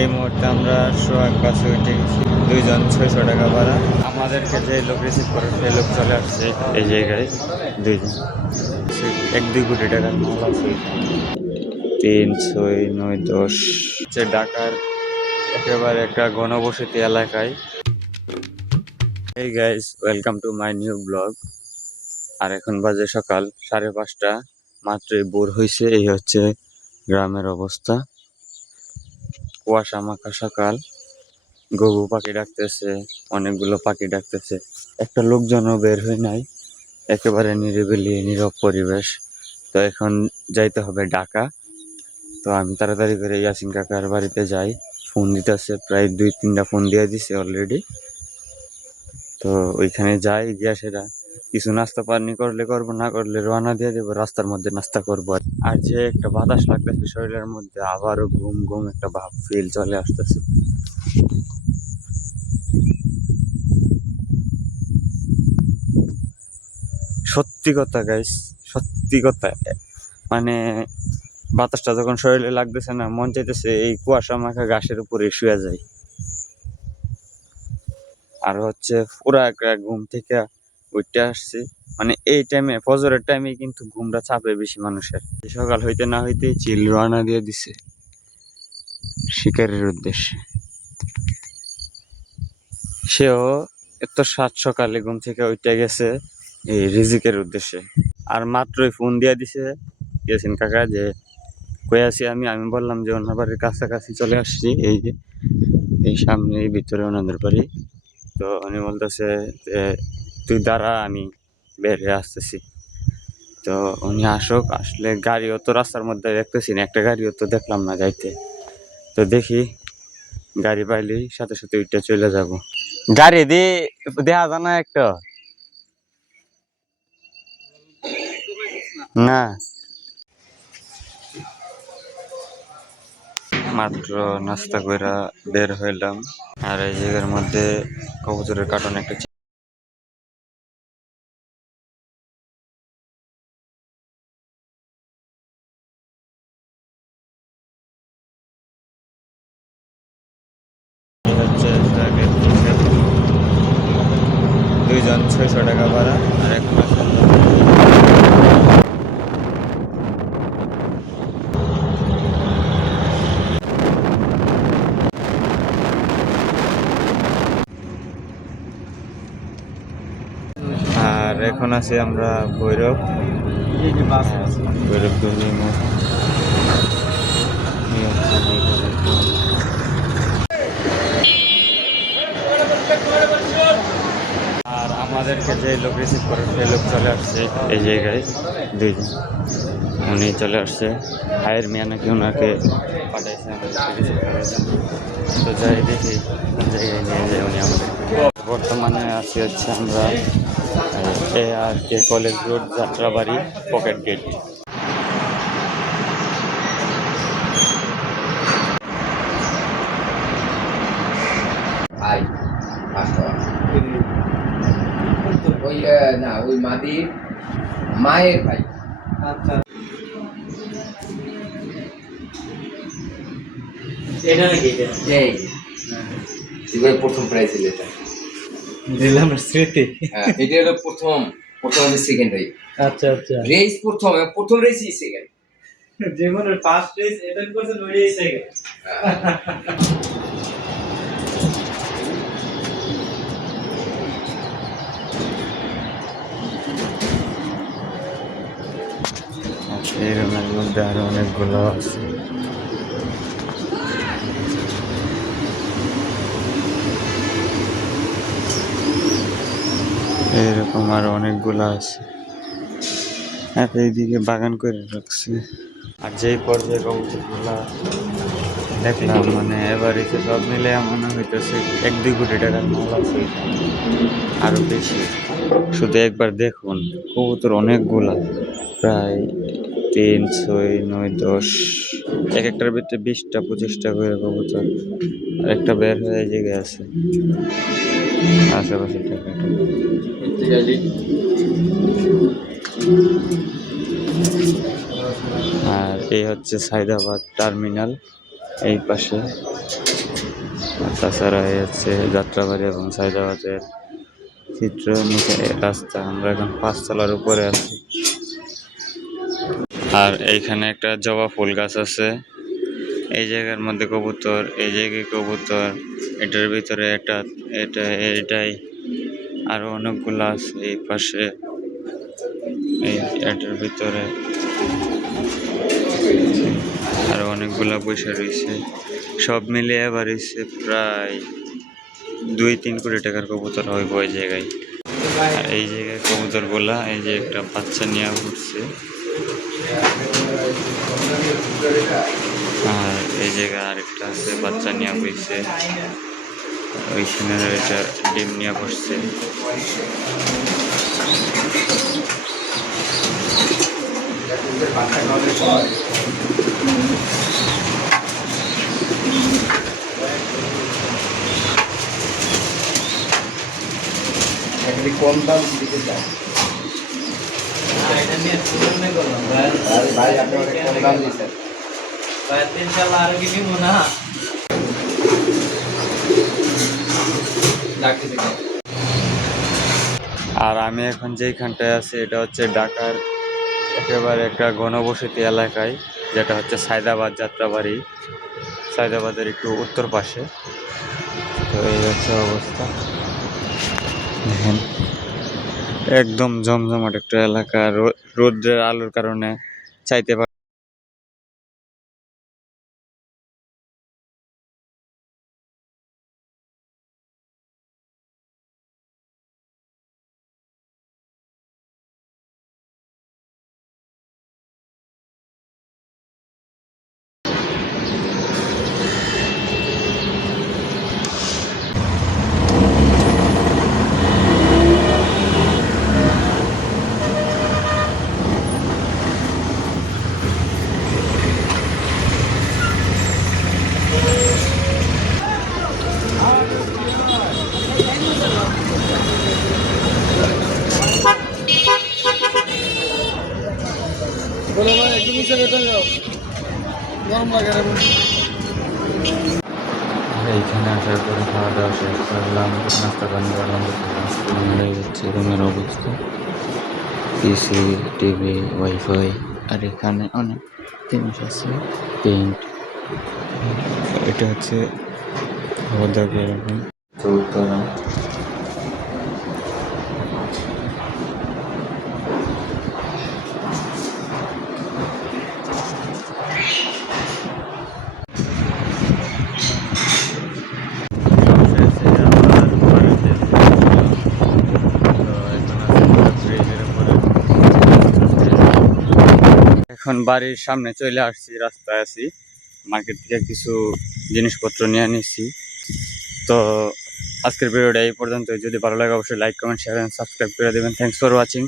এই মুহূর্তে আমরা সোহাগ বাসে উঠে গেছি, দুইজন 600 টাকা ভাড়া। আমাদেরকে যে লোক রিসিভ করে সেই লোক চলে আসছে এই জায়গায়। দুইজন 1-2 কোটি টাকার মাল আছে। 3, 6, 9, 10 হচ্ছে ঢাকার একেবারে একটা ঘনবসতি এলাকায়। এই guys, welcome to my new blog. আর এখন বাজে সকাল 5:30, মাত্রই ভোর হয়েছে। এই হচ্ছে গ্রামের অবস্থা, কুয়াশা মাখা সকাল। ঘুঘু পাখি ডাকতেছে, অনেকগুলো পাখি ডাকতেছে। একটা লোকজনও বের হয় নাই, একেবারে নিরিবিলি নীরব পরিবেশ। তো এখন যাইতে হবে ঢাকা। তো আমি তাড়াতাড়ি করে ইয়াসিন কাকার বাড়িতে যাই। ফোন দিতেছে, প্রায় 2-3টা ফোন দিয়ে দিছে অলরেডি। তো ওইখানে যাই, গিয়া সেটা কিছু নাস্তা পানি করলে করবো, না করলে রওনা দিয়ে দেবো। রাস্তার মধ্যে নাস্তা করবো। আর যে একটা বাতাস লাগতেছে শরীরের মধ্যে, আবারও ঘুম ঘুম একটা ভাব ফিল চলে আসতেছে। সত্যি কথা গাইস, সত্যি কথা, মানে বাতাসটা যখন শরীরে লাগতেছে না, মন চাইতেছে এই কুয়াশা মাখা ঘাসের উপরে শুয়ে যায়। আর হচ্ছে পুরা একটা ঘুম থেকে উঠতে আসছি, মানে এই টাইমে ফজরের টাইমে কিন্তু ঘুমটা চাপে বেশি মানুষের। সকাল হইতে না হইতে চিল রওনা দিয়ে দিছে শিকারের উদ্দেশ্যে। সেও এত সাত সকালে ঘুম থেকে উঠে গেছে এই রিজিকের উদ্দেশ্যে। আর মাত্রই ফোন দিয়ে দিছে ইয়াসিন কাকা যে কই আছি আমি। আমি বললাম যে ওনার বাড়ির কাছাকাছি চলে আসছি, এই যে এই সামনে এই ভিতরে ওনাদের বাড়ি। তো উনি বলতেছে যে তুই দাঁড়া, আমি বের হয়ে আসতেছি। তো উনি আসুক, আসলে গাড়িও তো রাস্তার মধ্যে দেখতেছি না, একটা গাড়িও তো দেখলাম না যাইতে। তো দেখি গাড়ি পাইলেই সাথে সাথে উঠে চলে যাব। গাড়ি দিয়ে দেয়া জানা একটা না, মাত্র নাস্তা কইরা বের হইলাম। আর এই জায়গার মধ্যে কবুতরের কার্টন একটা হচ্ছে। দুইজন 600 টাকা ভাড়া। আর এখন আছি আমরা ভৈরব, ভৈরব দুর্নি মোড়। আর আমাদেরকে যে লোক রিসিভ করে সেই লোক চলে আসছে এই জায়গায়। দুইজন উনি চলে আসছে, হায়ের মিয়া নাকি ওনাকে পাঠাইছে আমাদেরকে রিসিভ করার জন্য। তো যাই দেখি কোন জায়গায় নিয়ে যায় উনি আমাদেরকে। বর্তমানে আছি হচ্ছে আমরা ARK college road, Jatrabari, pocket gate. ওই না ওই মাদির মায়ের ভাই। আচ্ছা, এটা নাকি এই প্রথম প্রাইজ এটা দিলাম স্মৃতি। হ্যাঁ, এটা হলো প্রথম আমি সেকেন্ড হই। আচ্ছা আচ্ছা, রেস প্রথম রেসই সেকেন্ড। জীবনের ফার্স্ট রেস অ্যাটেন্ড করছেন, ওই রেস সেকেন্ড। এই রুমের মধ্যে আরো অনেকগুলো আছে। এইরকম আরো অনেকগুলো আছে। এইদিকে বাগান করে রাখছে। আর যেই পর্যায়ে কবুতরগুলা দেখলাম, মানে এবার এসে সব মিলে মনে হইতেছে 1-2 কোটি টাকার মাল আছে, আরো বেশি। শুধু একবার দেখুন, কবুতর অনেকগুলা, প্রায় 3, 6, 9, 10, এক একটার ভিতরে 20টা 25টা করে কবুতর। আর একটা বের হয়ে এই জায়গায় আছে আশেপাশে টাকাটা। আর এই হচ্ছে সাইদাবাদ টার্মিনাল। এই পাশে। আর তাছাড়া এই হচ্ছে যাত্রাবাড়ি এবং সায়দাবাদের চিত্র, নিচে রাস্তা। আমরা এখন 5 তলার উপরে আছি। আর এইখানে একটা জবা ফুল গাছ আছে। এই জায়গার মধ্যে কবুতর, এই জায়গায় কবুতর, এটার ভিতরে এটাই আরো অনেকগুলো আছে এই পাশে। এই এটার ভিতরে আরো অনেকগুলা পয়সা রয়েছে। সব মিলিয়ে এবার হচ্ছে প্রায় 2-3 কোটি টাকার কবুতর হইব ওই জায়গায়। আর এই জায়গায় কবুতর গুলা, এই যে একটা বাচ্চা নিয়ে ঘুরছে। আর এই জায়গায় আরেকটা আছে, বাচ্চা নিয়ে বইছে। ওইখানে এটা ডিম নিয়ে বসছে। কম দাম দিতে চাই ভাই, আপনি অনেক কম দাম দিচ্ছেন। আরো কি নিব না। আর আমি এখন যেইখানটায় আছি এটা হচ্ছে ঢাকার একেবারে একটা ঘনবসতি এলাকায়, যেটা হচ্ছে সায়দাবাদ যাত্রাবাড়ি। সায়দাবাদের একটু উত্তর পাশে। তো এই হচ্ছে অবস্থা, দেখেন একদম জমজমাট একটা এলাকা। রৌদ্রের আলোর কারণে চাইতে পারে। এইখানে আসার পরে খাওয়া দাওয়া শেষ করলাম, নাস্তা পানি করলাম। হয়ে যাচ্ছে রুমের অবস্থা, পিসি, টিভি, ওয়াইফাই। আর এখানে অনেক জিনিস আছে, পেইন্ট। এটা হচ্ছে খাওয়া দাওয়া এরকম চৌতরা। এখন বাড়ির সামনে চলে আসছি, রাস্তায় আছি। মার্কেট থেকে কিছু জিনিসপত্র নিয়ে নিচ্ছি। তো আজকের ভিডিওটা এই পর্যন্ত। যদি ভালো লাগে অবশ্যই like, comment, share and subscribe করে দেবেন। Thanks for watching.